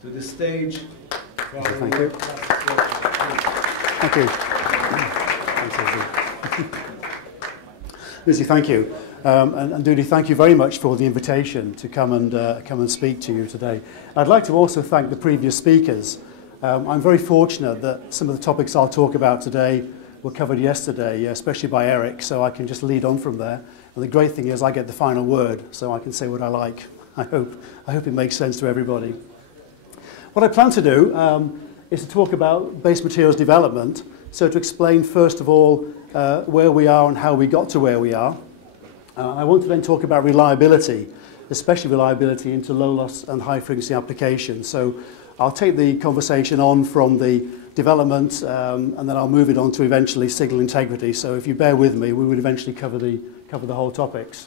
to the stage. Thank you. Thank you. Lucy, thank you. And Doody, thank you very much for the invitation to come and speak to you today. I'd like to also thank the previous speakers. I'm very fortunate that some of the topics I'll talk about today were covered yesterday, especially by Eric, so I can just lead on from there. And the great thing is I get the final word, so I can say what I like. I hope it makes sense to everybody. What I plan to do is to talk about base materials development, so to explain first of all where we are and how we got to where we are. I want to then talk about reliability, especially reliability into low loss and high frequency applications. So I'll take the conversation on from the development and then I'll move it on to eventually signal integrity. So if you bear with me, we will eventually cover the whole topics.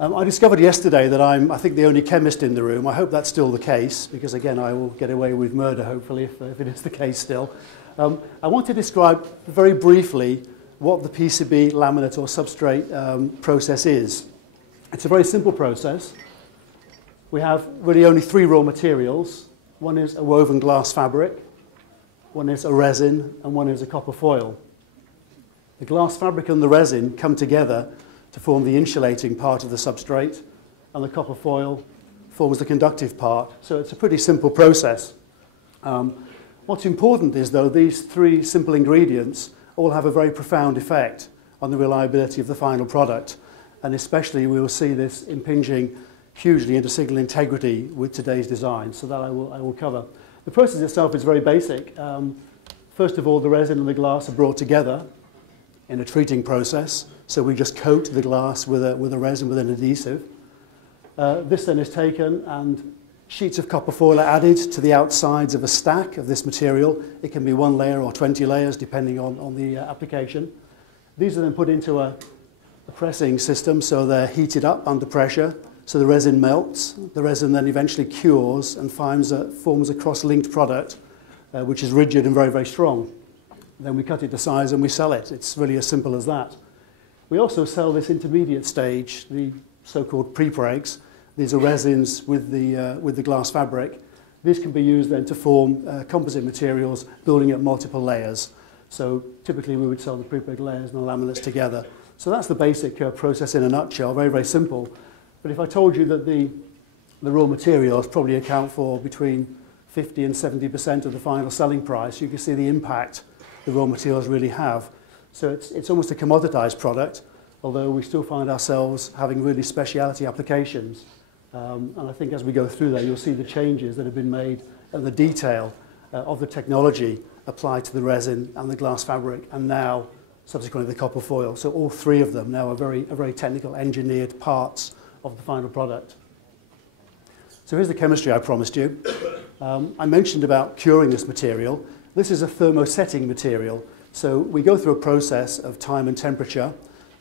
I discovered yesterday that I'm, I think, the only chemist in the room. I hope that's still the case, because again, I will get away with murder, hopefully, if it is the case still. I want to describe very briefly what the PCB laminate or substrate process is. It's a very simple process. We have really only three raw materials. One is a woven glass fabric, one is a resin, and one is a copper foil. The glass fabric and the resin come together to form the insulating part of the substrate, and the copper foil forms the conductive part. So it's a pretty simple process. What's important is, though, these three simple ingredients all have a very profound effect on the reliability of the final product, and especially we will see this impinging hugely into signal integrity with today's design, so that I will cover. The process itself is very basic. First of all, the resin and the glass are brought together in a treating process, so we just coat the glass with a resin with an adhesive. This then is taken and sheets of copper foil are added to the outsides of a stack of this material. It can be 1 layer or 20 layers depending on the application. These are then put into a pressing system, so they're heated up under pressure, so the resin melts. The resin then eventually cures and forms a cross-linked product which is rigid and very, very strong. Then we cut it to size and we sell it. It's really as simple as that. We also sell this intermediate stage, the so-called prepregs. These are resins with the glass fabric. These can be used then to form composite materials, building up multiple layers. So typically we would sell the prepreg layers and the laminates together. So that's the basic process in a nutshell, very, very simple. But if I told you that the raw materials probably account for between 50 and 70% of the final selling price, you can see the impact the raw materials really have. So it's almost a commoditized product, although we still find ourselves having really specialty applications. And I think as we go through that, you'll see the changes that have been made and the detail of the technology applied to the resin and the glass fabric, and now subsequently the copper foil. So all three of them now are very technical, engineered parts of the final product. So here's the chemistry I promised you. I mentioned about curing this material. This is a thermosetting material. So we go through a process of time and temperature.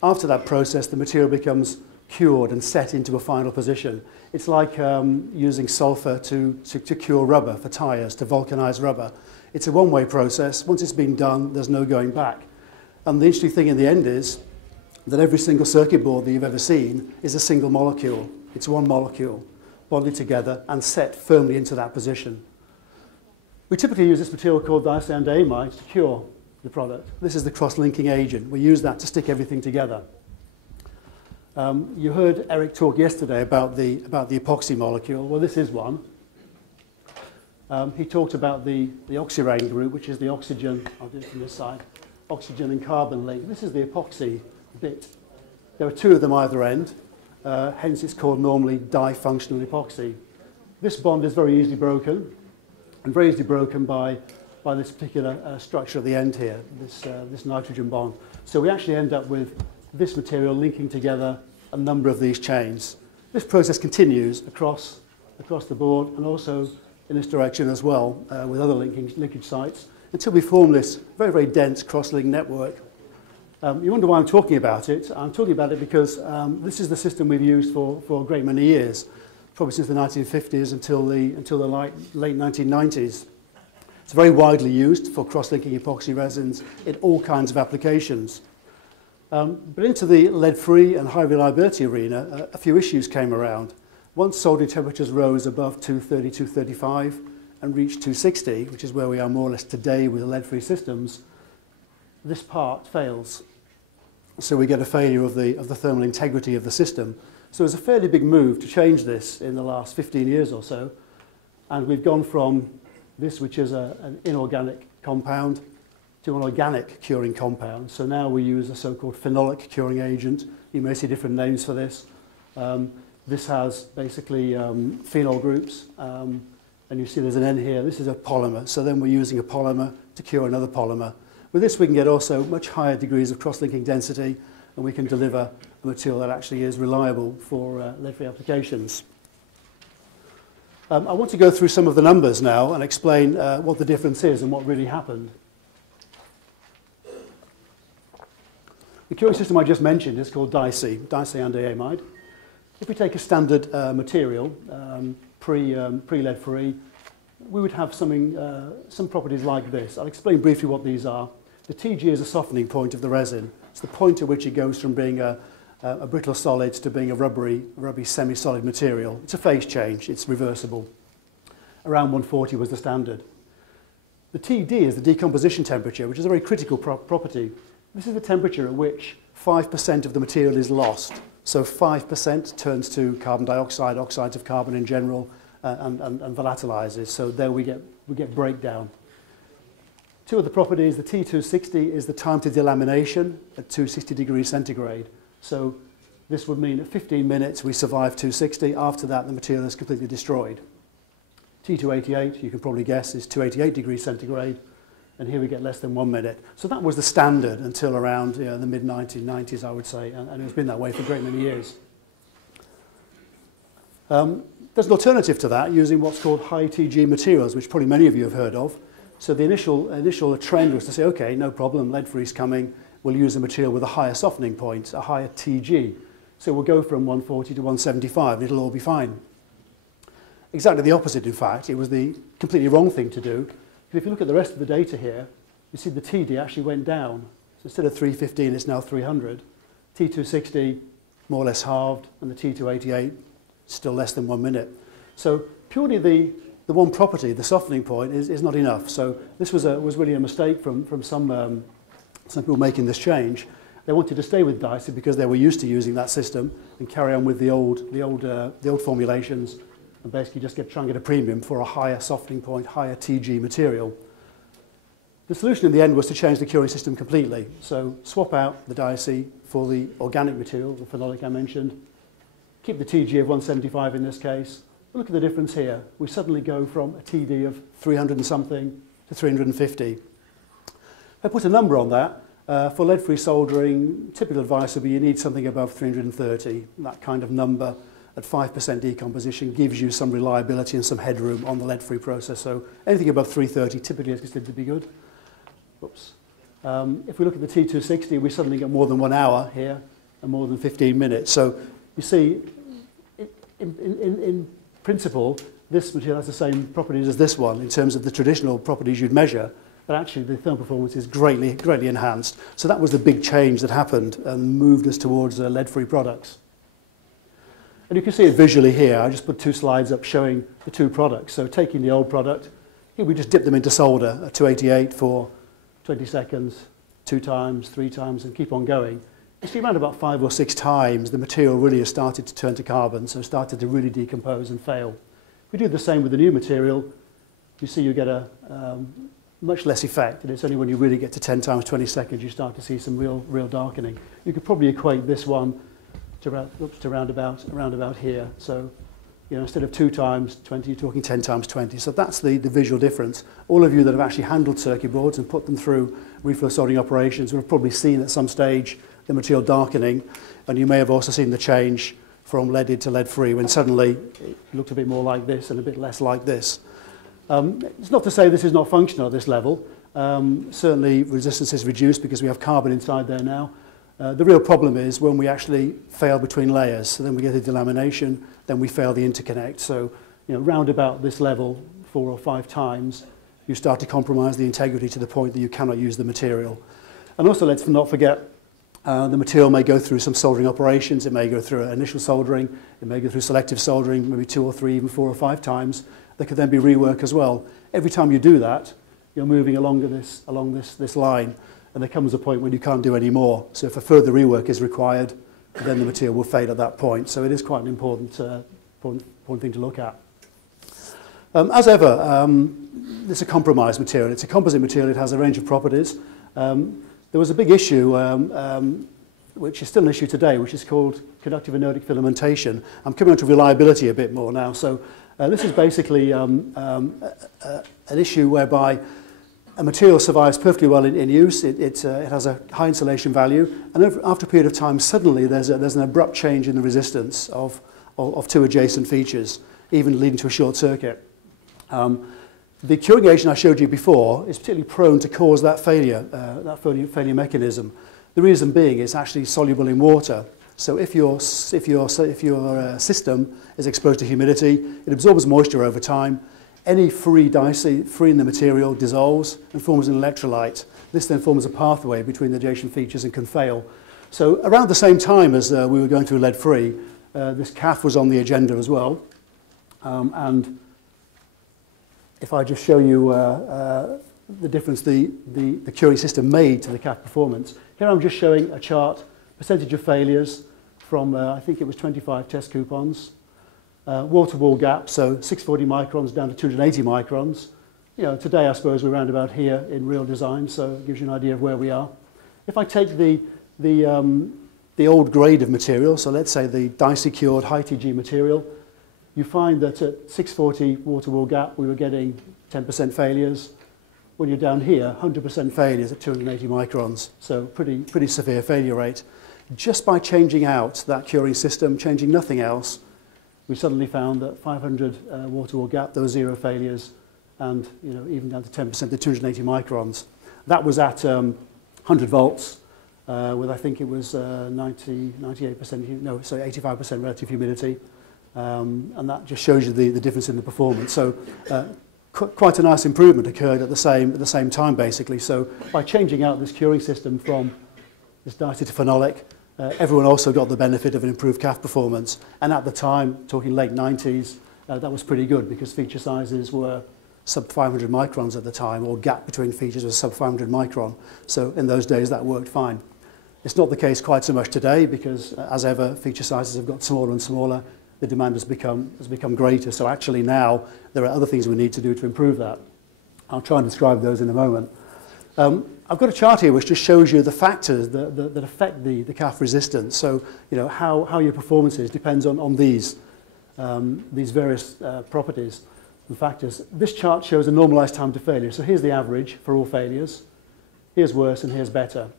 After that process, the material becomes cured and set into a final position. It's like using sulfur to cure rubber for tires, to vulcanize rubber. It's a one-way process. Once it's been done, there's no going back. And the interesting thing in the end is that every single circuit board that you've ever seen is a single molecule. It's one molecule bonded together and set firmly into that position. We typically use this material called diisocyanidamide to cure the product. This is the cross-linking agent. We use that to stick everything together. You heard Eric talk yesterday about the epoxy molecule. Well, this is one. He talked about the oxirane group, which is the oxygen, I'll do it from this side, oxygen and carbon link. This is the epoxy bit. There are two of them either end, hence it's called normally difunctional epoxy. This bond is very easily broken, and very easily broken by this particular structure at the end here, this nitrogen bond. So we actually end up with this material linking together a number of these chains. This process continues across the board and also in this direction as well with other linkage sites until we form this very, very dense cross-link network. You wonder why I'm talking about it. I'm talking about it because this is the system we've used for a great many years, probably since the 1950s until the late 1990s. It's very widely used for cross-linking epoxy resins in all kinds of applications. But into the lead-free and high reliability arena, a few issues came around. Once soldering temperatures rose above 230, 235 and reached 260, which is where we are more or less today with the lead-free systems, this part fails. So we get a failure of the thermal integrity of the system. So it's a fairly big move to change this in the last 15 years or so. And we've gone from this, which is an inorganic compound, to an organic curing compound. So now we use a so-called phenolic curing agent. You may see different names for this. This has basically phenol groups, and you see there's an N here. This is a polymer, so then we're using a polymer to cure another polymer. With this we can get also much higher degrees of cross-linking density, and we can deliver a material that actually is reliable for lead-free applications. I want to go through some of the numbers now and explain what the difference is and what really happened. The curing system I just mentioned is called diandiamide. If we take a standard material, pre-lead free, we would have some properties like this. I'll explain briefly what these are. The TG is a softening point of the resin. It's the point at which it goes from being a brittle solid to being a rubbery semi-solid material. It's a phase change, it's reversible. Around 140 was the standard. The TD is the decomposition temperature, which is a very critical property. This is the temperature at which 5% of the material is lost. So 5% turns to carbon dioxide, oxides of carbon in general, and volatilizes. So there we get breakdown. Two of the properties, the T260 is the time to delamination at 260 degrees centigrade. So this would mean at 15 minutes we survive 260. After that, the material is completely destroyed. T288, you can probably guess, is 288 degrees centigrade. And here we get less than 1 minute. So that was the standard until around the mid-1990s, I would say, and it's been that way for a great many years. There's an alternative to that using what's called high TG materials, which probably many of you have heard of. So the initial trend was to say, okay, no problem, lead-free is coming, we'll use a material with a higher softening point, a higher TG. So we'll go from 140 to 175, it'll all be fine. Exactly the opposite, in fact. It was the completely wrong thing to do. If you look at the rest of the data here, you see the TD actually went down. So instead of 315, it's now 300. T260 more or less halved, and the T288 still less than 1 minute. So purely the one property, the softening point, is not enough. So this was really a mistake from some people making this change. They wanted to stay with DICE because they were used to using that system and carry on with the old formulations, and basically just try and get a premium for a higher softening point, higher TG material. The solution in the end was to change the curing system completely. So swap out the DICE for the organic material, the phenolic I mentioned, keep the TG of 175 in this case. Look at the difference here. We suddenly go from a TD of 300 and something to 350. If I put a number on that, for lead-free soldering, typical advice would be you need something above 330. That kind of number at 5% decomposition gives you some reliability and some headroom on the lead-free process. So anything above 330 typically is considered to be good. Oops. If we look at the T260, we suddenly get more than 1 hour here and more than 15 minutes. So you see, in principle, this material has the same properties as this one in terms of the traditional properties you'd measure, but actually the thermal performance is greatly enhanced. So that was the big change that happened and moved us towards lead-free products. And you can see it visually here. I just put 2 slides up showing the 2 products. So taking the old product, here we just dip them into solder at 288 for 20 seconds, 2 times, 3 times, and keep on going. You see around about 5 or 6 times the material really has started to turn to carbon, so started to really decompose and fail. If we do the same with the new material, you see you get a much less effect, and it's only when you really get to 10 times 20 seconds you start to see some real darkening. You could probably equate this one to around about here. So, instead of 2 times 20, you're talking 10 times 20. So that's the visual difference. All of you that have actually handled circuit boards and put them through reflow soldering operations will have probably seen at some stage the material darkening, and you may have also seen the change from leaded to lead-free when suddenly it looked a bit more like this and a bit less like this. It's not to say this is not functional at this level. Certainly resistance is reduced because we have carbon inside there now. The real problem is when we actually fail between layers. So then we get a delamination, then we fail the interconnect. So, round about this level 4 or 5 times, you start to compromise the integrity to the point that you cannot use the material. And also, let's not forget, The material may go through some soldering operations. It may go through initial soldering. It may go through selective soldering, maybe 2 or 3, even 4 or 5 times. There could then be rework as well. Every time you do that, you're moving along this line, and there comes a point when you can't do any more. So if a further rework is required, then the material will fade at that point. So it is quite an important thing to look at. As ever, it's a compromised material. It's a composite material. It has a range of properties. There was a big issue, which is still an issue today, which is called conductive anodic filamentation. I'm coming on to reliability a bit more now. So this is basically an issue whereby a material survives perfectly well in use. It has a high insulation value, and after a period of time, suddenly there's an abrupt change in the resistance of 2 adjacent features, even leading to a short circuit. The curing agent I showed you before is particularly prone to cause that failure mechanism. The reason being it's actually soluble in water. So if your system is exposed to humidity, it absorbs moisture over time. Any free in the material dissolves and forms an electrolyte. This then forms a pathway between the adjacent features and can fail. So around the same time as we were going through lead-free, this CAF was on the agenda as well. And if I just show you the difference the curing system made to the CAF performance. Here I'm just showing a chart, percentage of failures from, I think it was 25 test coupons. Wall-to-wall gap, so 640 microns down to 280 microns. You know, today I suppose we're around about here in real design, so it gives you an idea of where we are. If I take the old grade of material, so let's say the die-secured high TG material, you find that at 640 wall-to-wall gap we were getting 10% failures. When you're down here, 100% failures at 280 microns, so pretty severe failure rate. Just by changing out that curing system, changing nothing else, we suddenly found that 500 wall-to-wall gap, there were 0 failures, and even down to 10% to 280 microns. That was at 100 volts, with I think it was 85% relative humidity, and that just shows you the difference in the performance. So quite a nice improvement occurred at the same time, basically. So by changing out this curing system from this diacetyl to phenolic, everyone also got the benefit of an improved CAF performance. And at the time, talking late 90s, that was pretty good because feature sizes were sub 500 microns at the time, or gap between features was sub 500 micron. So in those days, that worked fine. It's not the case quite so much today because, as ever, feature sizes have got smaller and smaller. The demand has become greater. So actually now, there are other things we need to do to improve that. I'll try and describe those in a moment. I've got a chart here which just shows you the factors that affect the CAF resistance. So, how your performance is depends on these various properties and factors. This chart shows a normalized time to failure. So here's the average for all failures. Here's worse and here's better.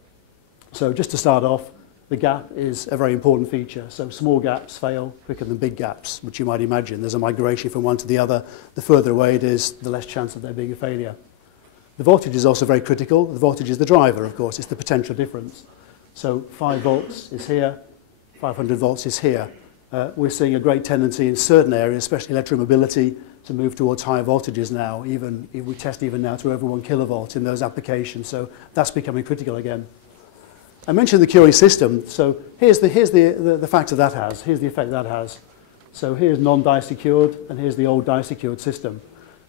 So just to start off, the gap is a very important feature. So small gaps fail quicker than big gaps, which you might imagine. There's a migration from one to the other. The further away it is, the less chance of there being a failure. The voltage is also very critical. The voltage is the driver, of course. It's the potential difference. So 5 volts is here, 500 volts is here. We're seeing a great tendency in certain areas, especially electromobility, to move towards higher voltages now. Even if we test even now to over 1 kilovolt in those applications. So that's becoming critical again. I mentioned the curing system. So here's the factor that has. Here's the effect that has. So here's non-die-secured, and here's the old die-secured system.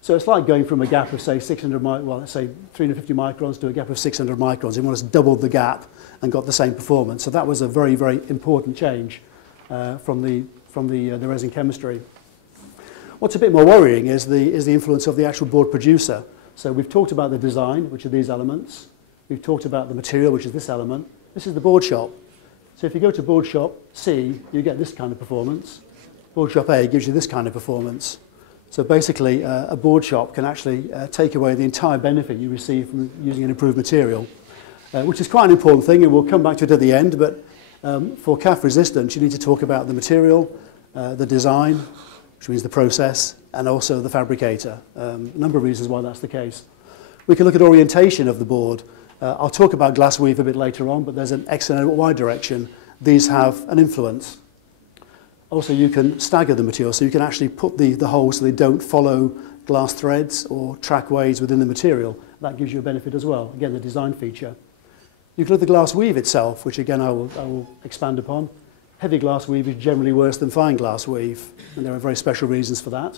So it's like going from a gap of, say, 350 microns to a gap of 600 microns. Everyone has doubled the gap and got the same performance. So that was a very, very important change from the resin chemistry. What's a bit more worrying is the influence of the actual board producer. So we've talked about the design, which are these elements. We've talked about the material, which is this element. This is the board shop. So if you go to board shop C, you get this kind of performance. Board shop A gives you this kind of performance. So basically, a board shop can actually take away the entire benefit you receive from using an improved material, which is quite an important thing, and we'll come back to it at the end. But for CAF resistance, you need to talk about the material, the design, which means the process, and also the fabricator. A number of reasons why that's the case. We can look at orientation of the board. I'll talk about glass weave a bit later on, but there's an X and a Y direction. These have an influence. Also, you can stagger the material, so you can actually put the holes so they don't follow glass threads or trackways within the material. That gives you a benefit as well. Again, the design feature. You can look at the glass weave itself, which again I will expand upon. Heavy glass weave is generally worse than fine glass weave, and there are very special reasons for that.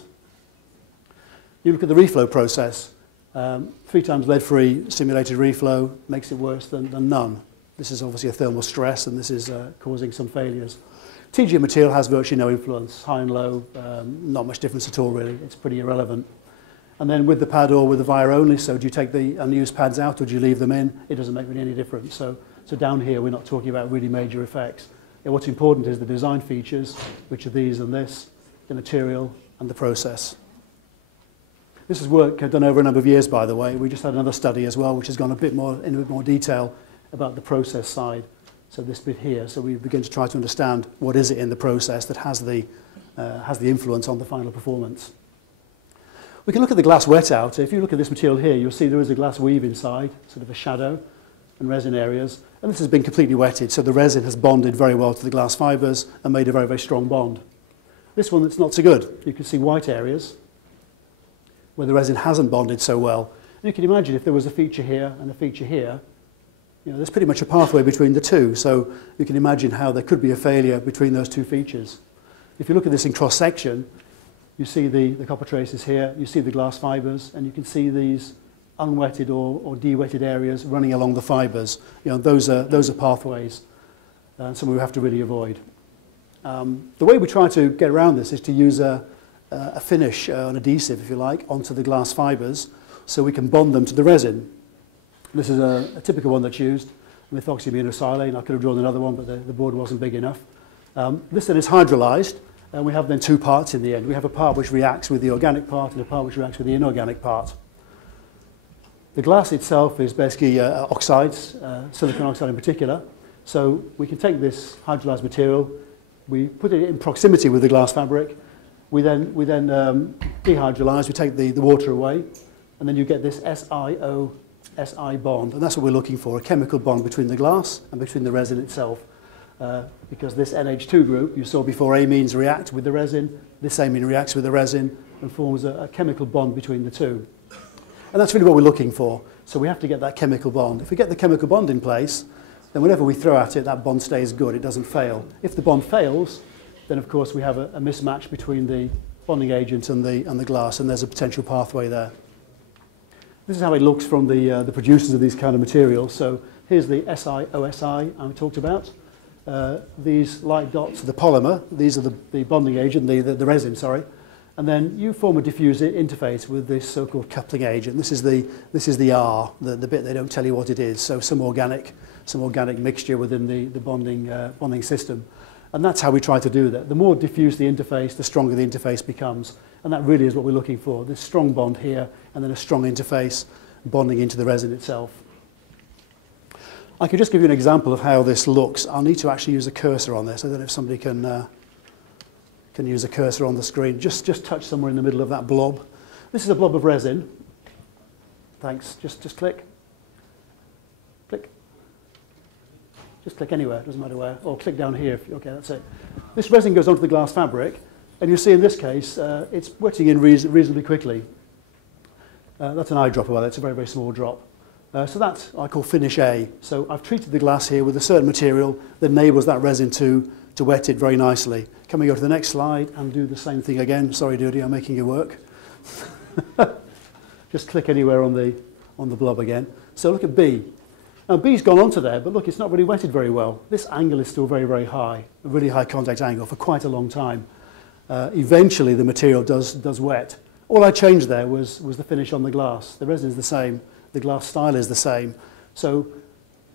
You look at the reflow process. 3 times lead-free simulated reflow makes it worse than none. This is obviously a thermal stress, and this is causing some failures. TG material has virtually no influence. High and low, not much difference at all, really. It's pretty irrelevant. And then with the pad or with the via only, so do you take the unused pads out or do you leave them in? It doesn't make really any difference. So down here, we're not talking about really major effects. And what's important is the design features, which are these and this, the material and the process. This is work done over a number of years, by the way. We just had another study as well, which has gone in a bit more detail about the process side. So this bit here, so we begin to try to understand what is it in the process that has the influence on the final performance. We can look at the glass wet out. If you look at this material here, you'll see there is a glass weave inside, sort of a shadow and resin areas. And this has been completely wetted, so the resin has bonded very well to the glass fibres and made a very, very strong bond. This one, it's not so good. You can see white areas where the resin hasn't bonded so well. And you can imagine if there was a feature here and a feature here, you know, there's pretty much a pathway between the two. So you can imagine how there could be a failure between those two features. If you look at this in cross-section, you see the copper traces here, you see the glass fibres, and you can see these unwetted or de-wetted areas running along the fibres. You know, those are pathways, and some we have to really avoid. The way we try to get around this is to use a finish, an adhesive, if you like, onto the glass fibres, so we can bond them to the resin. This is a typical one that's used, methoxyaminosilane. I could have drawn another one, but the board wasn't big enough. This then is hydrolyzed. And we have then 2 parts in the end. We have a part which reacts with the organic part and a part which reacts with the inorganic part. The glass itself is basically oxides, silicon oxide in particular. So we can take this hydrolyzed material, we put it in proximity with the glass fabric, we then dehydrolyze, we take the water away, and then you get this SiO-Si bond. And that's what we're looking for, a chemical bond between the glass and between the resin itself. Because this NH2 group, you saw before, amines react with the resin, this amine reacts with the resin and forms a chemical bond between the two. And that's really what we're looking for. So we have to get that chemical bond. If we get the chemical bond in place, then whenever we throw at it, that bond stays good, it doesn't fail. If the bond fails, then of course we have a mismatch between the bonding agent and the glass, and there's a potential pathway there. This is how it looks from the producers of these kind of materials. So here's the SiO-Si I talked about. These light dots are the polymer. These are the bonding agent, the resin, sorry. And then you form a diffuse interface with this so-called coupling agent. This is the R, the bit they don't tell you what it is. So some organic mixture within the bonding system. And that's how we try to do that. The more diffuse the interface, the stronger the interface becomes. And that really is what we're looking for. This strong bond here, and then a strong interface bonding into the resin itself. I could just give you an example of how this looks. I'll need to actually use a cursor on this. I don't know if somebody can use a cursor on the screen. Just touch somewhere in the middle of that blob. This is a blob of resin. Thanks. Just click. Click. Just click anywhere. Doesn't matter where. Or click down here. Okay, that's it. This resin goes onto the glass fabric, and you see in this case it's wetting in reasonably quickly. That's an eyedropper. Well, it's a very, very small drop. So that's I call finish A. So I've treated the glass here with a certain material that enables that resin to wet it very nicely. Can we go to the next slide and do the same thing again? Sorry, Dudi, I'm making you work. Just click anywhere on the blob again. So look at B. Now B's gone onto there, but look, it's not really wetted very well. This angle is still very, very high, a really high contact angle for quite a long time. Eventually the material does wet. All I changed there was the finish on the glass. The resin is the same. The glass style is the same. So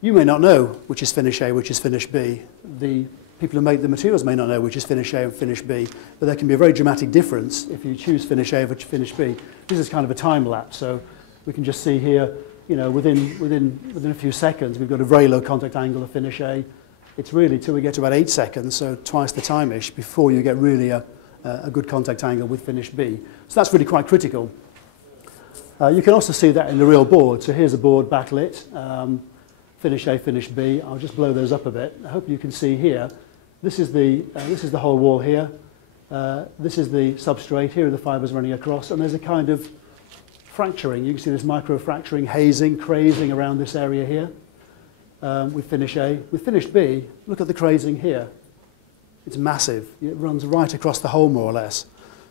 you may not know which is finish A, which is finish B. The people who make the materials may not know which is finish A and finish B, but there can be a very dramatic difference if you choose finish A over finish B. This is kind of a time lapse, so we can just see here, you know, within a few seconds, we've got a very low contact angle of finish A. It's really till we get to about 8 seconds, so twice the time-ish, before you get really a good contact angle with finish B. So that's really quite critical. You can also see that in the real board. So here's a board backlit, finish A, finish B. I'll just blow those up a bit. I hope you can see here. This is the whole wall here. This is the substrate. Here are the fibres running across, and there's a kind of fracturing. You can see this micro fracturing, hazing, crazing around this area here. with finish A. With finish B, look at the crazing here. It's massive. It runs right across the whole, more or less.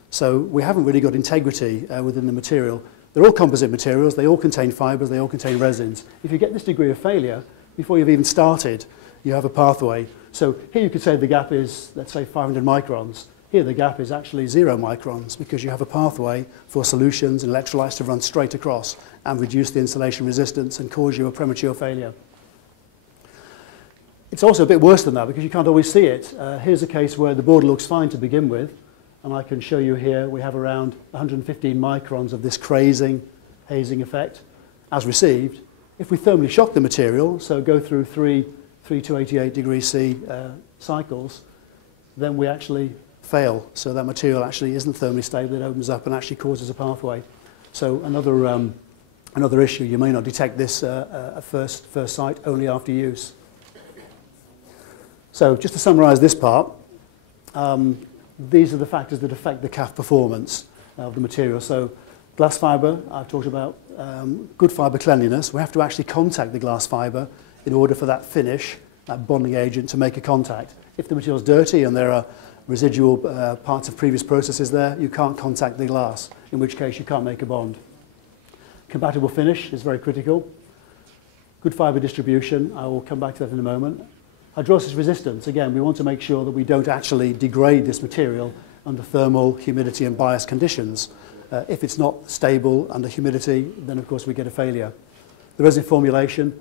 So we haven't really got integrity within the material. They're all composite materials. They all contain fibres. They all contain resins. If you get this degree of failure, before you've even started, you have a pathway. So here you could say the gap is, let's say, 500 microns. Here the gap is actually 0 microns because you have a pathway for solutions and electrolytes to run straight across and reduce the insulation resistance and cause you a premature failure. It's also a bit worse than that because you can't always see it. Here's a case where the board looks fine to begin with, and I can show you here we have around 115 microns of this crazing, hazing effect as received. If we thermally shock the material, so go through 3 to 88 degrees C cycles, then we actually fail. So that material actually isn't thermally stable, it opens up and actually causes a pathway. So another issue, you may not detect this at first sight, only after use. So just to summarise this part, these are the factors that affect the CAF performance of the material. So glass fibre, I've talked about good fibre cleanliness. We have to actually contact the glass fibre in order for that finish, that bonding agent, to make a contact. If the material is dirty and there are residual parts of previous processes there, you can't contact the glass, in which case you can't make a bond. Compatible finish is very critical. Good fibre distribution, I will come back to that in a moment. Hydrosis resistance, again, we want to make sure that we don't actually degrade this material under thermal, humidity and bias conditions. If it's not stable under humidity, then of course we get a failure. The resin formulation,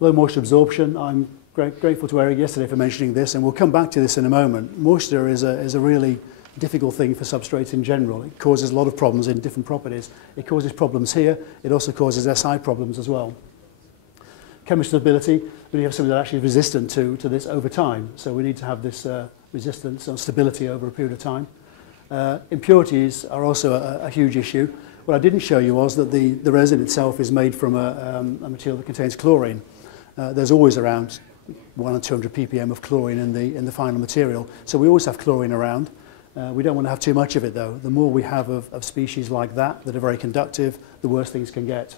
low moisture absorption. I'm grateful to Eric yesterday for mentioning this, and we'll come back to this in a moment. Moisture is a really difficult thing for substrates in general. It causes a lot of problems in different properties. It causes problems here. It also causes SI problems as well. Chemical stability, we have something that's actually resistant to this over time. So we need to have this resistance or stability over a period of time. Impurities are also a huge issue. What I didn't show you was that the resin itself is made from a material that contains chlorine. There's always around 100 or 200 ppm of chlorine in the final material. So we always have chlorine around. We don't want to have too much of it though. The more we have of species like that are very conductive, the worse things can get.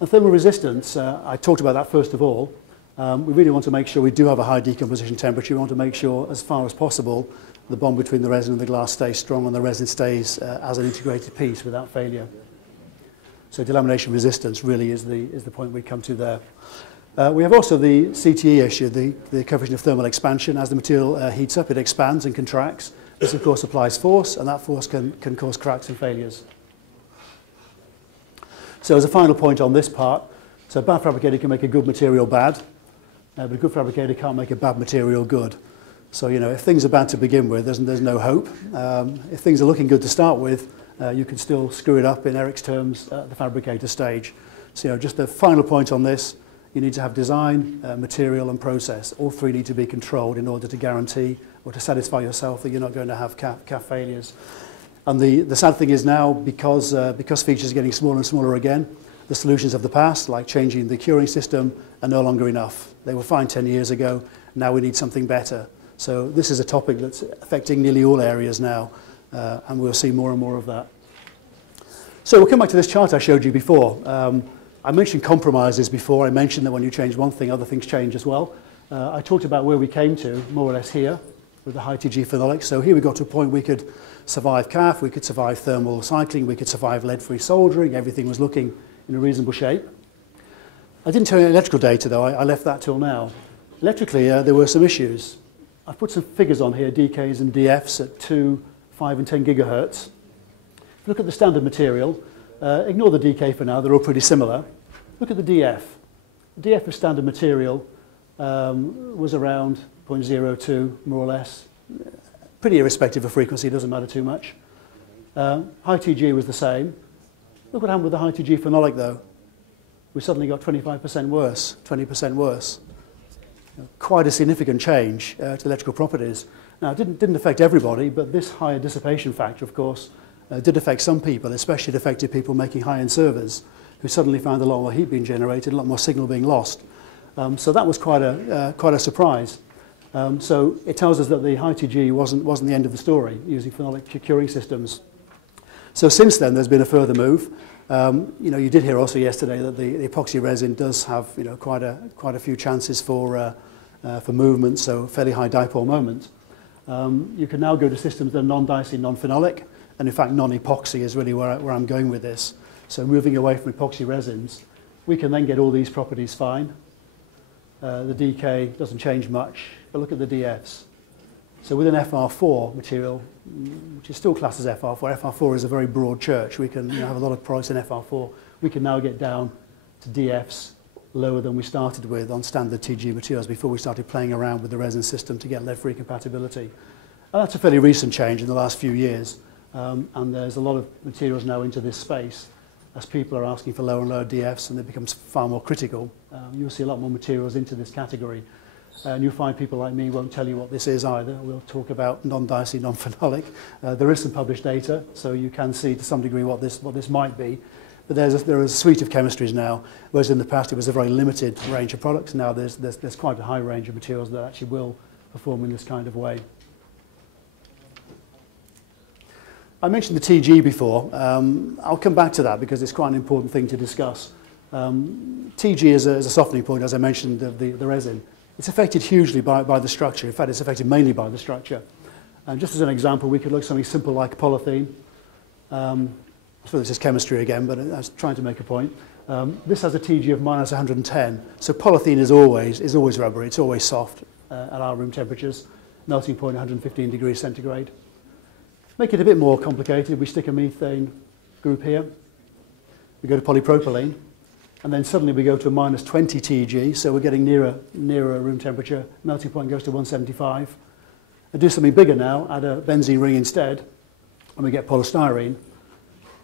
And thermal resistance, I talked about that first of all. We really want to make sure we do have a high decomposition temperature. We want to make sure as far as possible the bond between the resin and the glass stays strong and the resin stays as an integrated piece without failure. So delamination resistance really is the point we come to there. We have also the CTE issue, the coefficient of thermal expansion. As the material heats up, it expands and contracts. This of course applies force, and that force can cause cracks and failures. So as a final point on this part, so a bad fabricator can make a good material bad, but a good fabricator can't make a bad material good. So, you know, if things are bad to begin with, there's no hope. If things are looking good to start with, you can still screw it up in Eric's terms at the fabricator stage. So, you know, just a final point on this, you need to have design, material and process. All three need to be controlled in order to guarantee or to satisfy yourself that you're not going to have CAF failures. And the sad thing is now, because features are getting smaller and smaller again, the solutions of the past, like changing the curing system, are no longer enough. They were fine 10 years ago, now we need something better. So this is a topic that's affecting nearly all areas now, and we'll see more and more of that. So we'll come back to this chart I showed you before. I mentioned compromises before. I mentioned that when you change one thing, other things change as well. I talked about where we came to, more or less here, with the high TG phenolics. So here we got to a point we could survive CAF, we could survive thermal cycling, we could survive lead-free soldering. Everything was looking in a reasonable shape. I didn't tell you electrical data though, I left that till now. Electrically, there were some issues. I've put some figures on here, DKs and DFs at 2, 5 and 10 gigahertz. If you look at the standard material, ignore the DK for now, they're all pretty similar. Look at the DF. The DF for standard material was around 0.02, more or less. Pretty irrespective of frequency, doesn't matter too much. High TG was the same. Look what happened with the high TG phenolic though. We suddenly got 25% worse, 20% worse. Quite a significant change to electrical properties. Now, it didn't affect everybody, but this higher dissipation factor, of course, did affect some people, especially it affected people making high-end servers, who suddenly found a lot more heat being generated, a lot more signal being lost. So that was quite a surprise. So it tells us that the high TG wasn't the end of the story, using phenolic curing systems. So since then, there's been a further move. You know, you did hear also yesterday that the epoxy resin does have, you know, quite a few chances for movement, so fairly high dipole moment. You can now go to systems that are non-dicey, non-phenolic, and in fact non-epoxy is really where I'm going with this. So moving away from epoxy resins, we can then get all these properties fine. The DK doesn't change much, but look at the DFs. So with an FR4 material, which is still classed as FR4, FR4 is a very broad church. We can, you know, have a lot of products in FR4. We can now get down to DFs lower than we started with on standard TG materials before we started playing around with the resin system to get lead-free compatibility. And that's a fairly recent change in the last few years. And there's a lot of materials now into this space as people are asking for lower and lower DFs, and it becomes far more critical. You'll see a lot more materials into this category. And you'll find people like me won't tell you what this is either. We'll talk about non-dicey, non-phenolic. There is some published data, so you can see to some degree what this might be. But there is a suite of chemistries now, whereas in the past it was a very limited range of products. Now there's quite a high range of materials that actually will perform in this kind of way. I mentioned the TG before. I'll come back to that because it's quite an important thing to discuss. TG is a softening point, as I mentioned, of the resin. It's affected hugely by the structure. In fact, it's affected mainly by the structure. And just as an example, we could look at something simple like polythene. I suppose this is chemistry again, but I was trying to make a point. This has a TG of minus 110. So polythene is always rubbery. It's always soft at our room temperatures. Melting point 115 degrees centigrade. Make it a bit more complicated. We stick a methane group here. We go to polypropylene. And then suddenly we go to a minus 20 TG, so we're getting nearer room temperature. Melting point goes to 175. I do something bigger now, add a benzene ring instead, and we get polystyrene.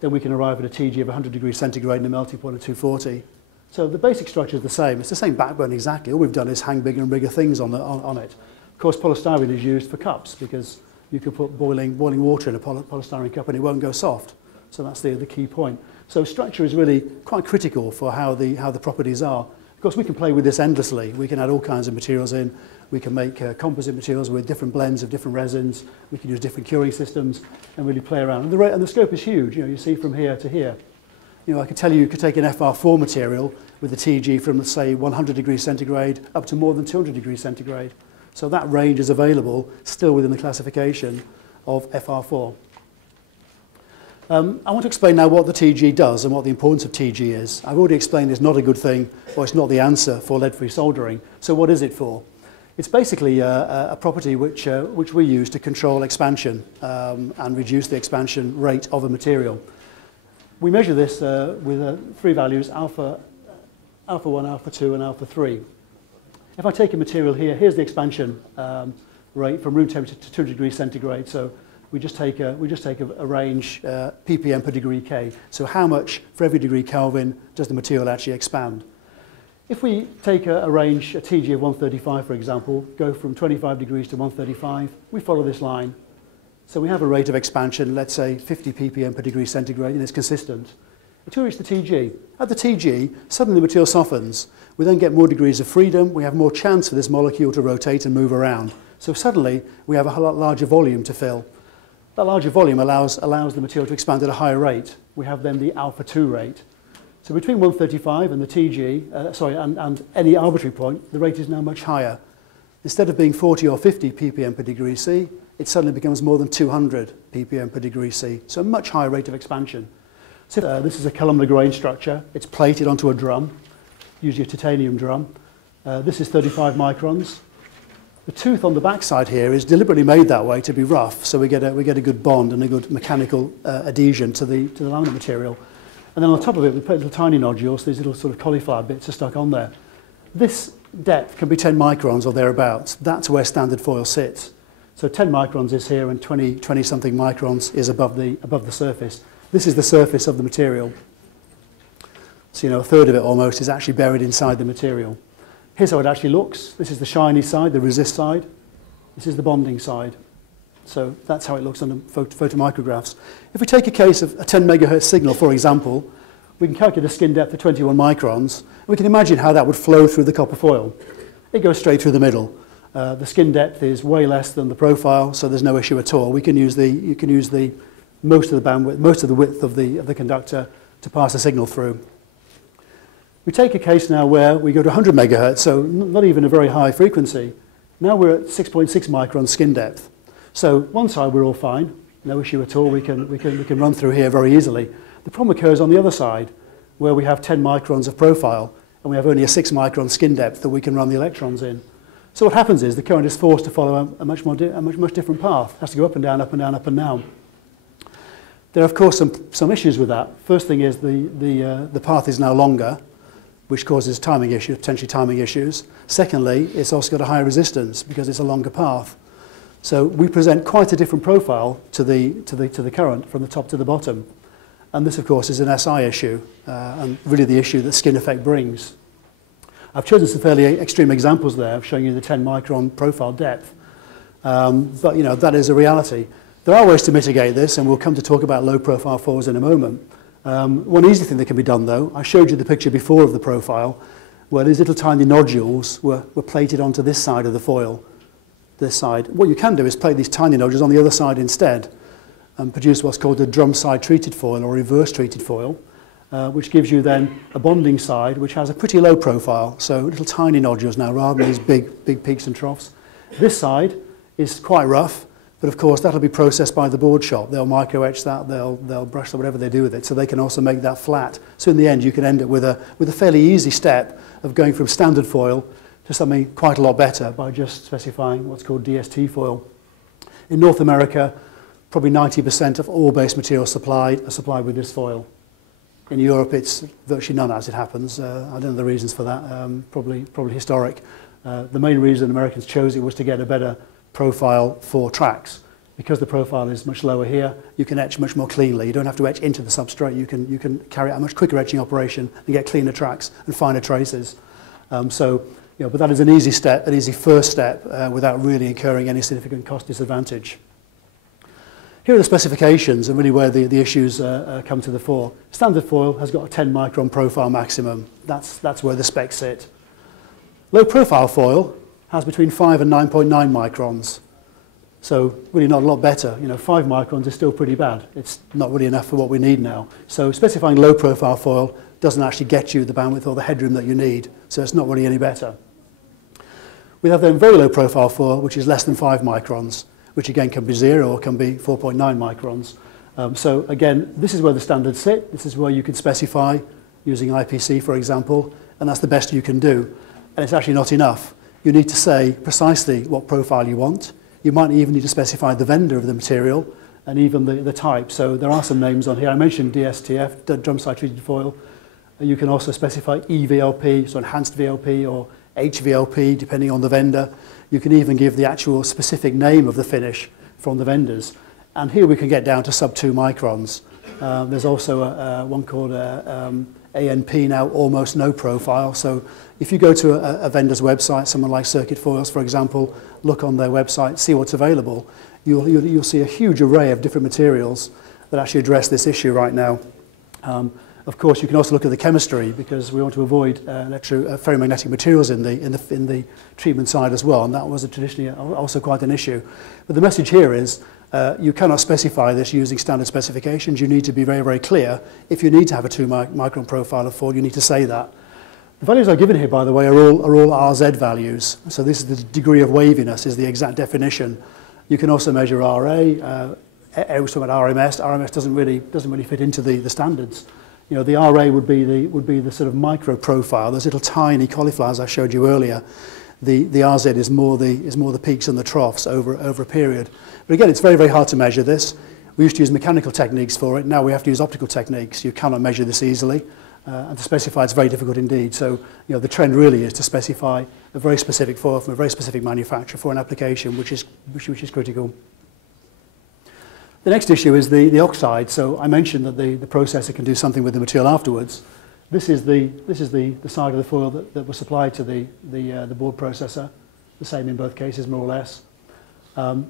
Then we can arrive at a TG of 100 degrees centigrade and a melting point of 240. So the basic structure is the same. It's the same backbone exactly. All we've done is hang bigger and bigger things on it. Of course, polystyrene is used for cups because you can put boiling water in a polystyrene cup and it won't go soft. So that's the key point. So structure is really quite critical for how the properties are. Of course, we can play with this endlessly. We can add all kinds of materials in. We can make composite materials with different blends of different resins. We can use different curing systems and really play around. And the scope is huge. You know, you see from here to here. You know, I could tell you could take an FR4 material with a TG from, let's say, 100 degrees centigrade up to more than 200 degrees centigrade. So that range is available still within the classification of FR4. I want to explain now what the TG does and what the importance of TG is. I've already explained it's not a good thing, or it's not the answer for lead-free soldering. So what is it for? It's basically a property which we use to control expansion and reduce the expansion rate of a material. We measure this with three values, alpha 1, alpha 2, and alpha 3. If I take a material here, here's the expansion rate from room temperature to 2 degrees centigrade. So we just take a range ppm per degree K. So how much for every degree Kelvin does the material actually expand? If we take a range, a TG of 135 for example, go from 25 degrees to 135, we follow this line. So we have a rate of expansion, let's say 50 ppm per degree centigrade, and it's consistent. Until we reach the TG. At the TG, suddenly the material softens. We then get more degrees of freedom. We have more chance for this molecule to rotate and move around. So suddenly we have a lot larger volume to fill. That larger volume allows the material to expand at a higher rate. We have then the alpha 2 rate. So between 135 and the TG, and any arbitrary point, the rate is now much higher. Instead of being 40 or 50 ppm per degree C, it suddenly becomes more than 200 ppm per degree C. So a much higher rate of expansion. So this is a columnar grain structure. It's plated onto a drum, usually a titanium drum. This is 35 microns. The tooth on the back side here is deliberately made that way to be rough, so we get a good bond and a good mechanical adhesion to the laminate material. And then on top of it, we put little tiny nodules, these little sort of cauliflower bits are stuck on there. This depth can be 10 microns or thereabouts. That's where standard foil sits. So 10 microns is here and 20-something microns is above the surface. This is the surface of the material. So, you know, a third of it almost is actually buried inside the material. Here's how it actually looks. This is the shiny side, the resist side. This is the bonding side. So that's how it looks on the photomicrographs. If we take a case of a 10 megahertz signal, for example, we can calculate a skin depth of 21 microns. We can imagine how that would flow through the copper foil. It goes straight through the middle. The skin depth is way less than the profile, so there's no issue at all. You can use the most of the bandwidth, most of the width of the conductor to pass a signal through. We take a case now where we go to 100 megahertz, so not even a very high frequency. Now we're at 6.6 micron skin depth. So one side we're all fine, no issue at all, we can run through here very easily. The problem occurs on the other side, where we have 10 microns of profile, and we have only a 6 micron skin depth that we can run the electrons in. So what happens is the current is forced to follow a much different path. It has to go up and down, up and down, up and down. There are, of course, some issues with that. First thing is the path is now longer, which causes timing issues, potentially timing issues. Secondly, it's also got a higher resistance because it's a longer path. So we present quite a different profile to the current from the top to the bottom. And this, of course, is an SI issue, and really the issue that skin effect brings. I've chosen some fairly extreme examples there of showing you the 10 micron profile depth. But, you know, that is a reality. There are ways to mitigate this, and we'll come to talk about low profile foils in a moment. One easy thing that can be done, though, I showed you the picture before of the profile, where these little tiny nodules were plated onto this side of the foil, this side. What you can do is plate these tiny nodules on the other side instead, and produce what's called a drum side treated foil or reverse treated foil, which gives you then a bonding side which has a pretty low profile, so little tiny nodules now rather than these big peaks and troughs. This side is quite rough, but of course that'll be processed by the board shop. They'll micro etch that, they'll brush that, whatever they do with it, so they can also make that flat. So in the end you can end up with a fairly easy step of going from standard foil to something quite a lot better by just specifying what's called DST foil. In North America, probably 90% of all base materials supplied are supplied with this foil. In Europe, it's virtually none as it happens. I don't know the reasons for that, probably historic. The main reason Americans chose it was to get a better profile for tracks. Because the profile is much lower here, you can etch much more cleanly. You don't have to etch into the substrate. You can carry out a much quicker etching operation and get cleaner tracks and finer traces. But that is an easy step, an easy first step, without really incurring any significant cost disadvantage. Here are the specifications and really where the issues come to the fore. Standard foil has got a 10 micron profile maximum. That's where the specs sit. Low profile foil has between 5 and 9.9 microns. So really not a lot better. 5 microns is still pretty bad. It's not really enough for what we need now. So specifying low profile foil doesn't actually get you the bandwidth or the headroom that you need. So it's not really any better. We have then very low profile foil, which is less than 5 microns, which again can be 0 or can be 4.9 microns. So again, this is where the standards sit. This is where you can specify using EIPC, for example, and that's the best you can do. And it's actually not enough. You need to say precisely what profile you want. You might even need to specify the vendor of the material and even the type. So there are some names on here. I mentioned DSTF, drum side treated foil. You can also specify EVLP, so enhanced VLP, or HVLP, depending on the vendor. You can even give the actual specific name of the finish from the vendors. And here we can get down to sub 2 microns. There's also one called ANP now, almost no profile. So if you go to a vendor's website, someone like Circuit Foils, for example, look on their website, see what's available, you'll see a huge array of different materials that actually address this issue right now. Of course, you can also look at the chemistry because we want to avoid ferromagnetic materials in the treatment side as well, and that was traditionally also quite an issue. But the message here is you cannot specify this using standard specifications. You need to be very, very clear. If you need to have a 2 micron profile of foil, you need to say that. The values I've given here, by the way, are all RZ values. So this is the degree of waviness, is the exact definition. You can also measure RA. I was talking about RMS. RMS doesn't really fit into the standards. The RA would be the sort of micro profile, those little tiny cauliflowers I showed you earlier. The RZ is more the peaks and the troughs over a period. But again, it's very, very hard to measure this. We used to use mechanical techniques for it. Now we have to use optical techniques. You cannot measure this easily. And to specify, it's very difficult indeed. So, the trend really is to specify a very specific foil from a very specific manufacturer for an application, which is critical. The next issue is the oxide. So I mentioned that the processor can do something with the material afterwards. This is the side of the foil that was supplied to the board processor. The same in both cases, more or less.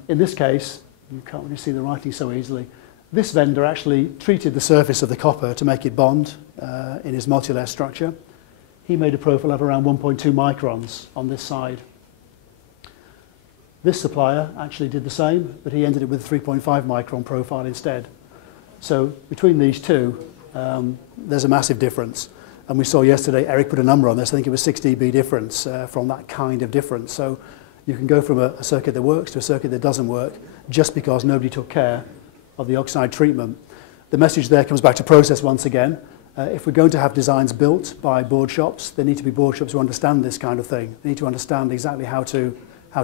In this case, you can't really see the writing so easily. This vendor actually treated the surface of the copper to make it bond in his multi-layer structure. He made a profile of around 1.2 microns on this side. This supplier actually did the same, but he ended it with a 3.5 micron profile instead. So between these two, there's a massive difference. And we saw yesterday, Eric put a number on this, I think it was 6 dB difference from that kind of difference. So you can go from a circuit that works to a circuit that doesn't work just because nobody took care of the oxide treatment. The message there comes back to process once again. If we're going to have designs built by board shops, there need to be board shops who understand this kind of thing. They need to understand exactly how to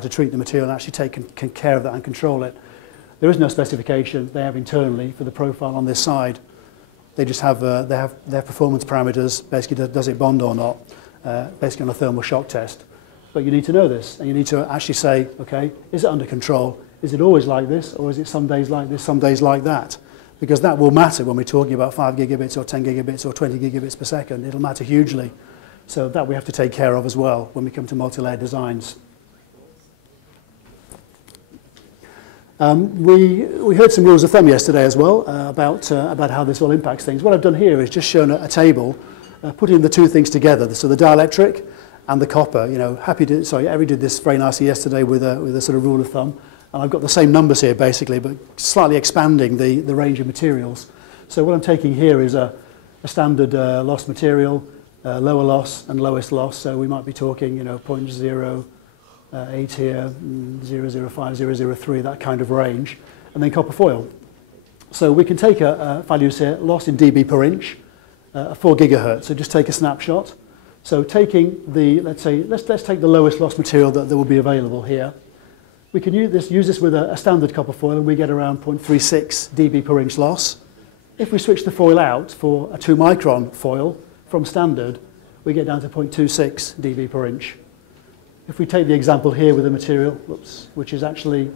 treat the material and actually take care of that and control it. There is no specification they have internally for the profile on this side. They just have their performance parameters, basically does it bond or not, basically on a thermal shock test. But you need to know this, and you need to actually say, okay, is it under control? Is it always like this, or is it some days like this, some days like that? Because that will matter when we're talking about 5 gigabits or 10 gigabits or 20 gigabits per second. It'll matter hugely. So that we have to take care of as well when we come to multi-layer designs. We heard some rules of thumb yesterday as well about how this all impacts things. What I've done here is just shown a table putting the two things together. So the dielectric and the copper. You know, Eric did this very nicely yesterday with a sort of rule of thumb. And I've got the same numbers here basically, but slightly expanding the range of materials. So what I'm taking here is a standard loss material, lower loss and lowest loss. So we might be talking, you know, 0.08 here, 0.005, 0.003, that kind of range, and then copper foil. So we can take values here, loss in dB per inch, 4 gigahertz. So just take a snapshot. So taking let's take the lowest loss material that will be available here. We can use this with a standard copper foil, and we get around 0.36 dB per inch loss. If we switch the foil out for a 2 micron foil from standard, we get down to 0.26 dB per inch. If we take the example here with the material, which is actually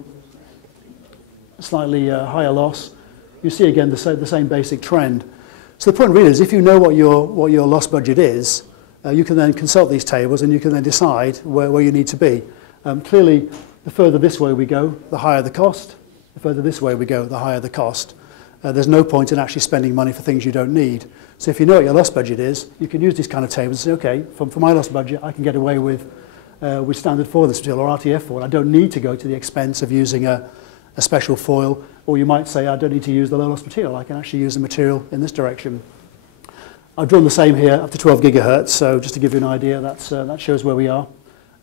a slightly higher loss, you see again the same basic trend. So the point really is, if you know what your loss budget is, you can then consult these tables and you can then decide where you need to be. Clearly, the further this way we go, the higher the cost. The further this way we go, the higher the cost. There's no point in actually spending money for things you don't need. So if you know what your loss budget is, you can use these kind of tables and say, okay, for my loss budget, I can get away with standard foil this material or RTF foil. I don't need to go to the expense of using a special foil. Or you might say, I don't need to use the low loss material. I can actually use the material in this direction. I've drawn the same here up to 12 gigahertz. So just to give you an idea, that shows where we are,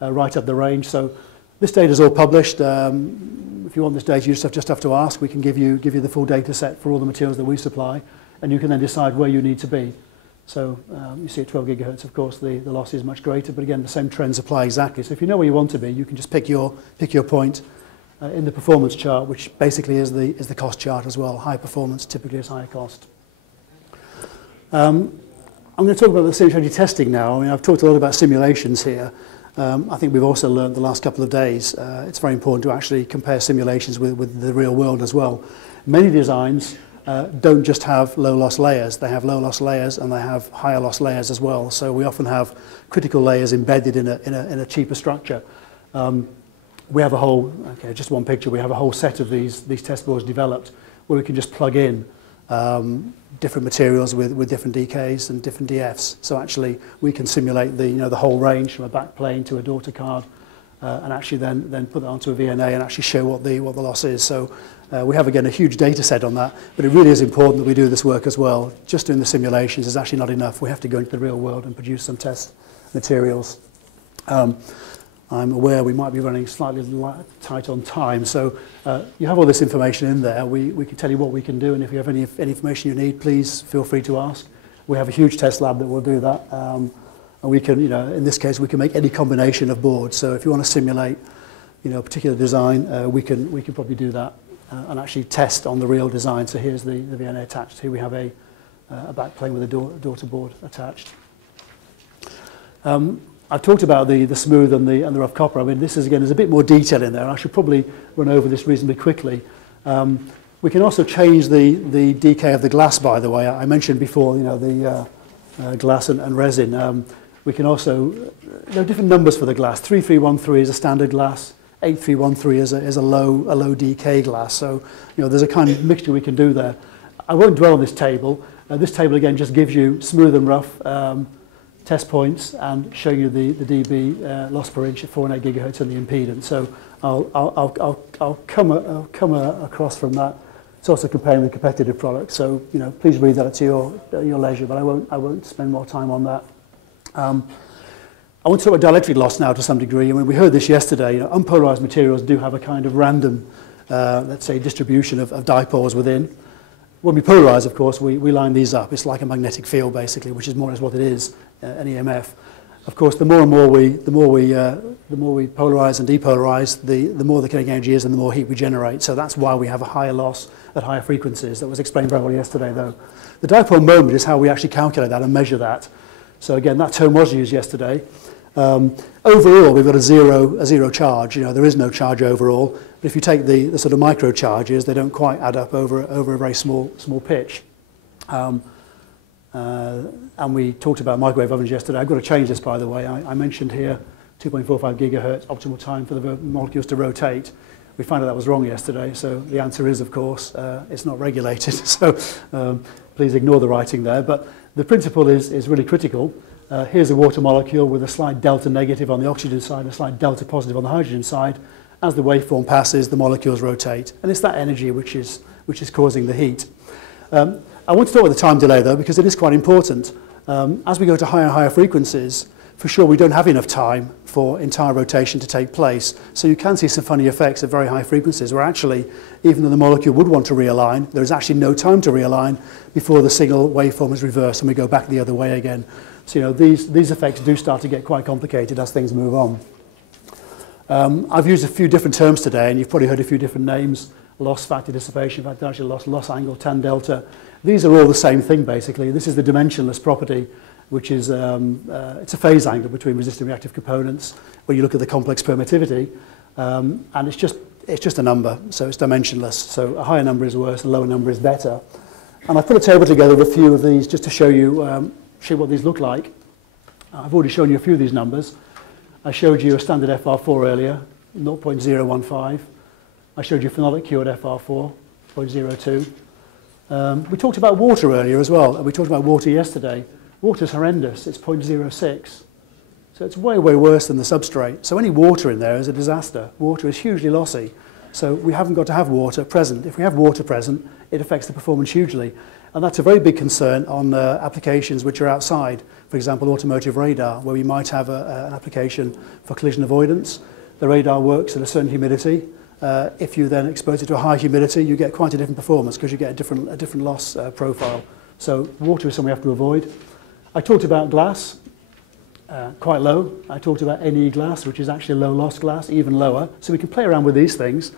right up the range. So this data is all published. If you want this data, you just have to ask. We can give you the full data set for all the materials that we supply, and you can then decide where you need to be. So you see at 12 gigahertz, of course, the loss is much greater, but again, the same trends apply exactly. So if you know where you want to be, you can just pick your point in the performance chart, which basically is the cost chart as well. High performance typically is higher cost. I'm going to talk about the simulation testing now. I mean, I've talked a lot about simulations here. I think we've also learned the last couple of days it's very important to actually compare simulations with the real world as well. Many designs don't just have low loss layers. They have low loss layers and they have higher loss layers as well. So we often have critical layers embedded in a cheaper structure. We have a whole, just one picture, we have a whole set of these test boards developed where we can just plug in different materials with different DKs and different DFs. So actually we can simulate the whole range from a backplane to a daughter card and actually then put that onto a VNA and actually show what the loss is. So we have again a huge data set on that, but it really is important that we do this work as well. Just doing the simulations is actually not enough. We have to go into the real world and produce some test materials. I'm aware we might be running slightly tight on time, so you have all this information in there. We can tell you what we can do, and if you have any information you need, please feel free to ask. We have a huge test lab that will do that, and we can, in this case, we can make any combination of boards. So if you want to simulate, a particular design, we can probably do that and actually test on the real design. So here's the VNA attached. Here we have a backplane with a daughter board attached. I've talked about the smooth and the rough copper. I mean, this is, again, there's a bit more detail in there. I should probably run over this reasonably quickly. We can also change the decay of the glass, by the way. I mentioned before, the glass and resin. We can also, there are different numbers for the glass. 3313 is a standard glass. 8313 is a low decay glass. So, there's a kind of mixture we can do there. I won't dwell on this table. This table, again, just gives you smooth and rough test points and show you the dB loss per inch at 4 and 8 gigahertz and the impedance. So I'll come across from that It's also comparing the competitive products. So, you know, please read that at your leisure, but I won't spend more time on that. I want to talk about dielectric loss now to some degree. I mean, we heard this yesterday. You know, unpolarized materials do have a kind of random, let's say, distribution of dipoles within. When we polarize, of course, we line these up. It's like a magnetic field, basically, which is more or less what it is, an EMF. Of course, the more we polarize and depolarize, the more the kinetic energy is and the more heat we generate. So that's why we have a higher loss at higher frequencies. That was explained very well yesterday, though. The dipole moment is how we actually calculate that and measure that. So again, that term was used yesterday. Overall, we've got a zero charge. You know, there is no charge overall. But if you take the sort of micro charges, they don't quite add up over a very small pitch. And we talked about microwave ovens yesterday. I've got to change this, by the way. I mentioned here 2.45 gigahertz optimal time for the molecules to rotate. We found out that was wrong yesterday. So the answer is, of course, it's not regulated. So please ignore the writing there. But the principle is really critical. Here's a water molecule with a slight delta negative on the oxygen side and a slight delta positive on the hydrogen side. As the waveform passes, the molecules rotate. And it's that energy which is causing the heat. I want to talk about the time delay, though, because it is quite important. As we go to higher and higher frequencies, for sure we don't have enough time for entire rotation to take place. So you can see some funny effects at very high frequencies where actually, even though the molecule would want to realign, there is actually no time to realign before the signal waveform is reversed and we go back the other way again. So, you know, these effects do start to get quite complicated as things move on. I've used a few different terms today, and you've probably heard a few different names: loss factor, dissipation factor, actually loss angle, tan delta. These are all the same thing, basically. This is the dimensionless property, which is it's a phase angle between resistive and reactive components when you look at the complex permittivity, and it's just a number, so it's dimensionless. So a higher number is worse, a lower number is better. And I put a table together with a few of these just to show you what these look like. I've already shown you a few of these numbers. I showed you a standard FR4 earlier, 0.015. I showed you phenolic cured FR4, 0.02. We talked about water earlier as well, and we talked about water yesterday. Water's horrendous, it's 0.06. So it's way, way worse than the substrate. So any water in there is a disaster. Water is hugely lossy. So we haven't got to have water present. If we have water present, it affects the performance hugely. And that's a very big concern on applications which are outside. For example, automotive radar, where we might have an application for collision avoidance. The radar works at a certain humidity. If you then expose it to a high humidity, you get quite a different performance because you get a different loss profile. So water is something we have to avoid. I talked about glass, quite low. I talked about NE glass, which is actually low loss glass, even lower. So we can play around with these things.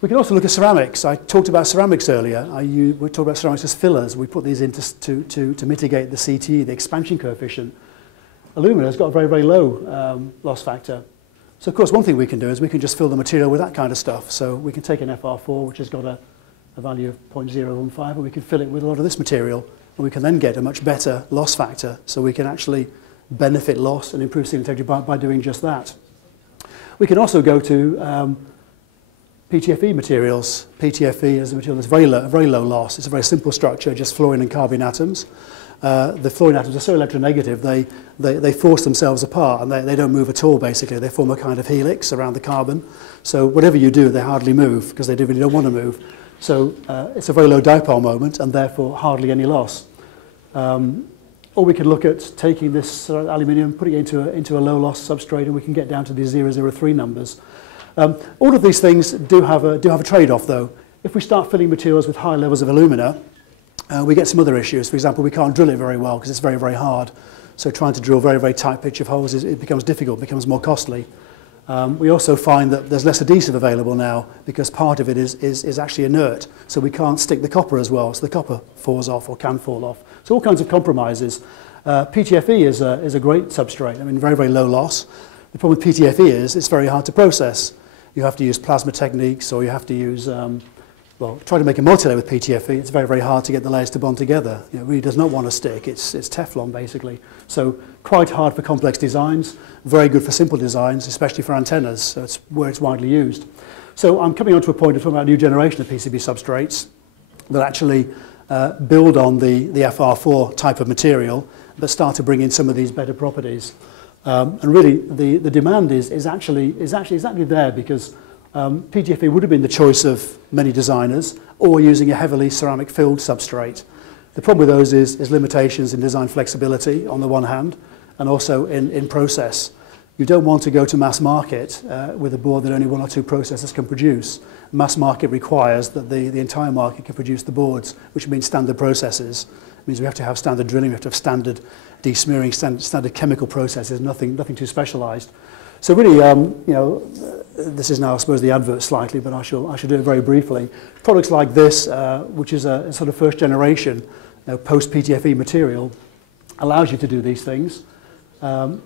We can also look at ceramics. I talked about ceramics earlier. We talked about ceramics as fillers. We put these in to mitigate the CTE, the expansion coefficient. Alumina has got a very, very low loss factor. So, of course, one thing we can do is we can just fill the material with that kind of stuff. So we can take an FR4, which has got a value of 0.015, and we can fill it with a lot of this material. And we can then get a much better loss factor. So we can actually benefit loss and improve signal integrity by doing just that. We can also go to PTFE materials. PTFE is a material that's very low loss. It's a very simple structure, just fluorine and carbon atoms. The fluorine atoms are so electronegative, they force themselves apart and they don't move at all, basically. They form a kind of helix around the carbon. So whatever you do, they hardly move because they really don't want to move. So it's a very low dipole moment and therefore hardly any loss. Or we could look at taking this aluminium, putting it into a low loss substrate, and we can get down to these 003 numbers. All of these things do have a trade-off, though. If we start filling materials with high levels of alumina, we get some other issues. For example, we can't drill it very well because it's very, very hard. So trying to drill very, very tight pitch of holes, it becomes difficult, becomes more costly. We also find that there's less adhesive available now because part of it is actually inert. So we can't stick the copper as well. So the copper falls off or can fall off. So all kinds of compromises. PTFE is a great substrate. I mean, very, very low loss. The problem with PTFE is it's very hard to process. You have to use plasma techniques, or you have to use, try to make a multilayer with PTFE. It's very, very hard to get the layers to bond together. It really does not want to stick. It's Teflon, basically. So quite hard for complex designs, very good for simple designs, especially for antennas. So it's where it's widely used. So I'm coming on to a point of talking about a new generation of PCB substrates that actually build on the FR4 type of material, but start to bring in some of these better properties. And really, the demand is actually exactly there because PTFE would have been the choice of many designers, or using a heavily ceramic filled substrate. The problem with those is limitations in design flexibility on the one hand, and also in process. You don't want to go to mass market with a board that only one or two processors can produce. Mass market requires that the entire market can produce the boards, which means standard processes. It means we have to have standard drilling, we have to have standard desmearing, standard chemical processes, nothing too specialized. So really, this is now, I suppose, the advert slightly, but I shall do it very briefly. Products like this, which is a sort of first generation post-PTFE material, allows you to do these things.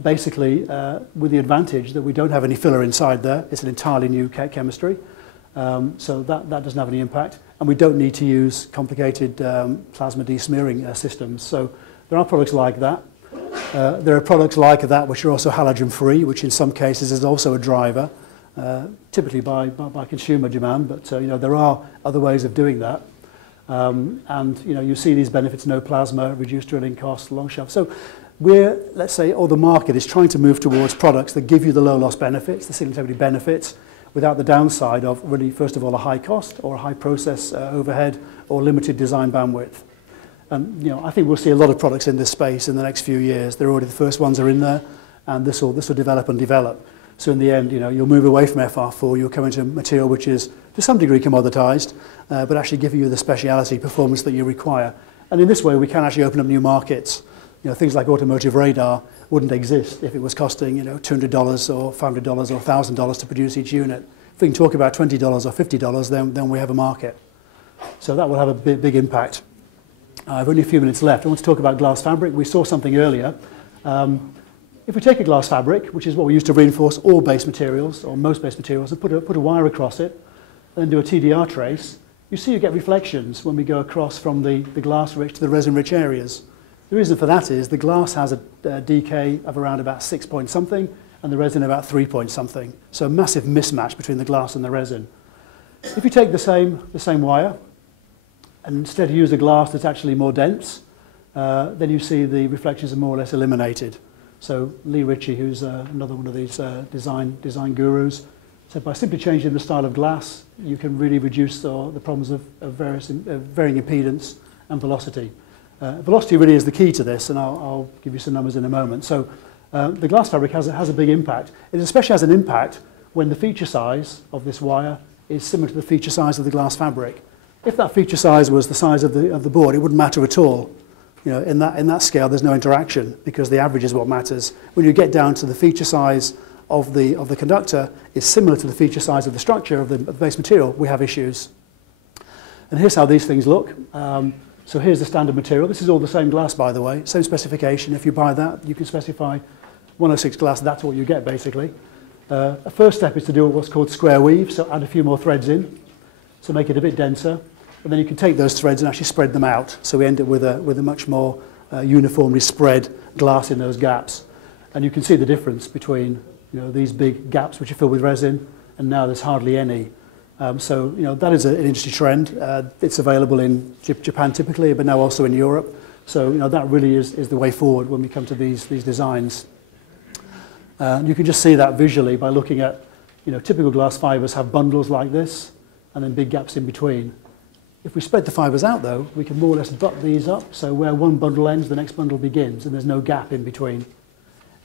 Basically, with the advantage that we don't have any filler inside there. It's an entirely new chemistry, so that doesn't have any impact. And we don't need to use complicated plasma desmearing systems. So there are products like that. There are products like that which are also halogen-free, which in some cases is also a driver, typically by consumer demand. But there are other ways of doing that. And you see these benefits: no plasma, reduced drilling costs, long shelf. So let's say, the market is trying to move towards products that give you the low loss benefits, the signal integrity benefits, without the downside of really, first of all, a high cost or a high process overhead or limited design bandwidth. And I think we'll see a lot of products in this space in the next few years. They're already the first ones are in there, and this will develop and develop. So in the end, you'll move away from FR4. You'll come into a material which is to some degree commoditized, but actually giving you the speciality performance that you require. And in this way, we can actually open up new markets. Things like automotive radar wouldn't exist if it was costing $200 or $500 or $1,000 to produce each unit. If we can talk about $20 or $50, then we have a market. So that will have a big impact. I've only a few minutes left. I want to talk about glass fabric. We saw something earlier. If we take a glass fabric, which is what we use to reinforce all base materials, or most base materials, and put a wire across it, and then do a TDR trace, you see you get reflections when we go across from the glass-rich to the resin-rich areas. The reason for that is the glass has a decay of around about 6 point something, and the resin about 3 point something. So a massive mismatch between the glass and the resin. If you take the same wire, and instead use a glass that's actually more dense, then you see the reflections are more or less eliminated. So Lee Ritchie, who's another one of these design gurus, said by simply changing the style of glass, you can really reduce the problems of varying impedance and velocity. Velocity really is the key to this, and I'll give you some numbers in a moment. So the glass fabric has a big impact. It especially has an impact when the feature size of this wire is similar to the feature size of the glass fabric. If that feature size was the size of the board, it wouldn't matter at all. In that scale, there's no interaction because the average is what matters. When you get down to the feature size of the conductor is similar to the feature size of the structure of the base material, we have issues. And here's how these things look. So here's the standard material. This is all the same glass, by the way, same specification. If you buy that, you can specify 106 glass. That's what you get, basically. A first step is to do what's called square weave, so add a few more threads in, so make it a bit denser. And then you can take those threads and actually spread them out. So we end up with a much more uniformly spread glass in those gaps. And you can see the difference between these big gaps which are filled with resin, and now there's hardly any. So that is an industry trend. It's available in Japan typically, but now also in Europe. So that really is the way forward when we come to these designs. You can just see that visually by looking at typical glass fibers have bundles like this, and then big gaps in between. If we spread the fibers out, though, we can more or less butt these up, so where one bundle ends, the next bundle begins, and there's no gap in between.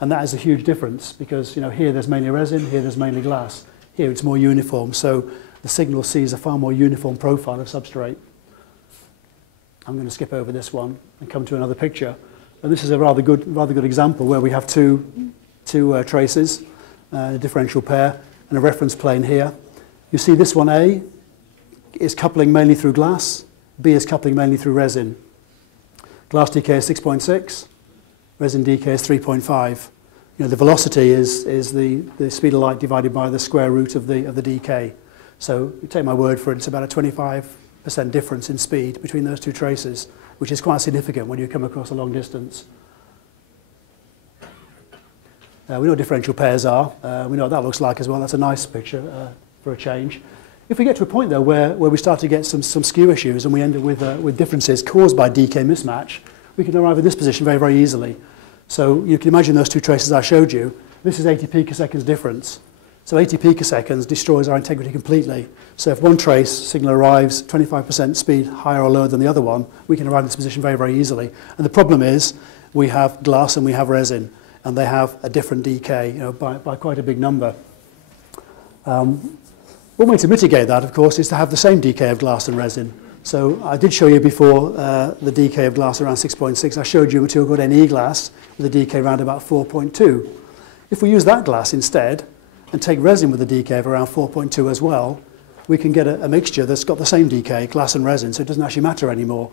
And that is a huge difference, because here there's mainly resin, here there's mainly glass. Here it's more uniform, so the signal sees a far more uniform profile of substrate. I'm going to skip over this one and come to another picture. And this is a rather good example where we have two traces, a differential pair, and a reference plane here. You see this one, A, is coupling mainly through glass, B is coupling mainly through resin. Glass decay is 6.6, resin decay is 3.5. The velocity is the speed of light divided by the square root of the decay. So you take my word for it, it's about a 25% difference in speed between those two traces, which is quite significant when you come across a long distance. We know what differential pairs are. We know what that looks like as well. That's a nice picture for a change. If we get to a point, though, where we start to get some skew issues and we end up with differences caused by decay mismatch, we can arrive at this position very, very easily. So you can imagine those two traces I showed you. This is 80 picoseconds difference. So 80 picoseconds destroys our integrity completely. So if one trace signal arrives 25% speed higher or lower than the other one, we can arrive in this position very, very easily. And the problem is we have glass and we have resin, and they have a different decay, by quite a big number. One way to mitigate that, of course, is to have the same decay of glass and resin. So I did show you before the decay of glass around 6.6. I showed you a material called NE glass with a decay around about 4.2. If we use that glass instead and take resin with a decay of around 4.2 as well, we can get a mixture that's got the same decay, glass and resin, so it doesn't actually matter anymore.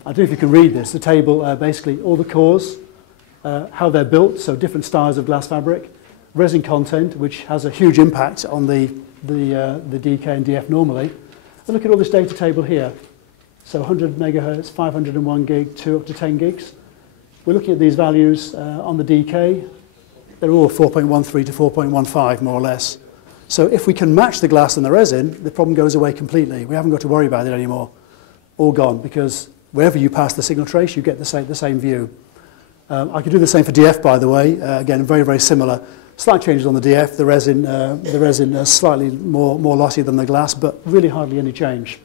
I don't know if you can read this. The table, basically all the cores, how they're built, so different styles of glass fabric, resin content, which has a huge impact on the DK and DF normally. And look at all this data table here. So 100 megahertz, 501 gig, 2 up to 10 gigs. We're looking at these values on the DK. They're all 4.13 to 4.15, more or less. So if we can match the glass and the resin, the problem goes away completely. We haven't got to worry about it anymore. All gone, because wherever you pass the signal trace, you get the same view. I could do the same for DF, by the way. Again, very, very similar. Slight changes on the DF. The resin is slightly more lossy than the glass, but really hardly any change.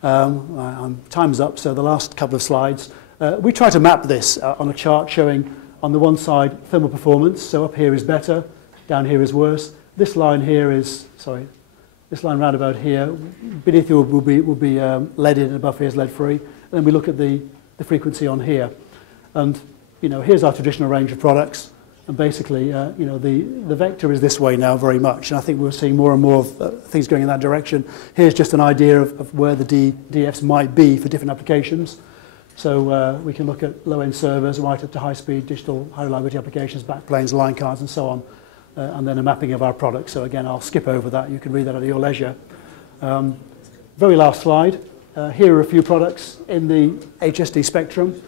Time's up, so the last couple of slides. We try to map this on a chart showing, on the one side, thermal performance. So up here is better, down here is worse. This line here is, this line round about here, beneath it will be leaded and above here is lead-free. And then we look at the frequency on here. And, here's our traditional range of products. And basically, the vector is this way now very much. And I think we're seeing more and more of things going in that direction. Here's just an idea of where the DFs might be for different applications. So we can look at low-end servers right up to high-speed digital high-reliability applications, backplanes, line cards, and so on. And then a mapping of our products. So again, I'll skip over that. You can read that at your leisure. Very last slide. Here are a few products in the HSD spectrum.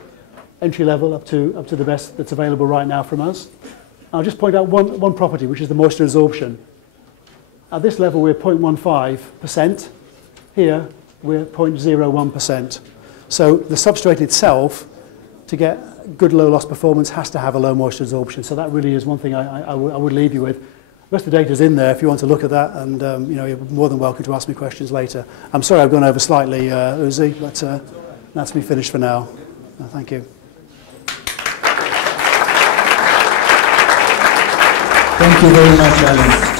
Entry level up to the best that's available right now from us. I'll just point out one property, which is the moisture absorption. At this level, we're 0.15%. Here, we're 0.01%. So the substrate itself, to get good low loss performance, has to have a low moisture absorption. So that really is one thing I would leave you with. The rest of the data is in there if you want to look at that, and you're more than welcome to ask me questions later. I'm sorry I've gone over slightly, Uzi, but that's me finished for now. Thank you. Thank you very much, Alan.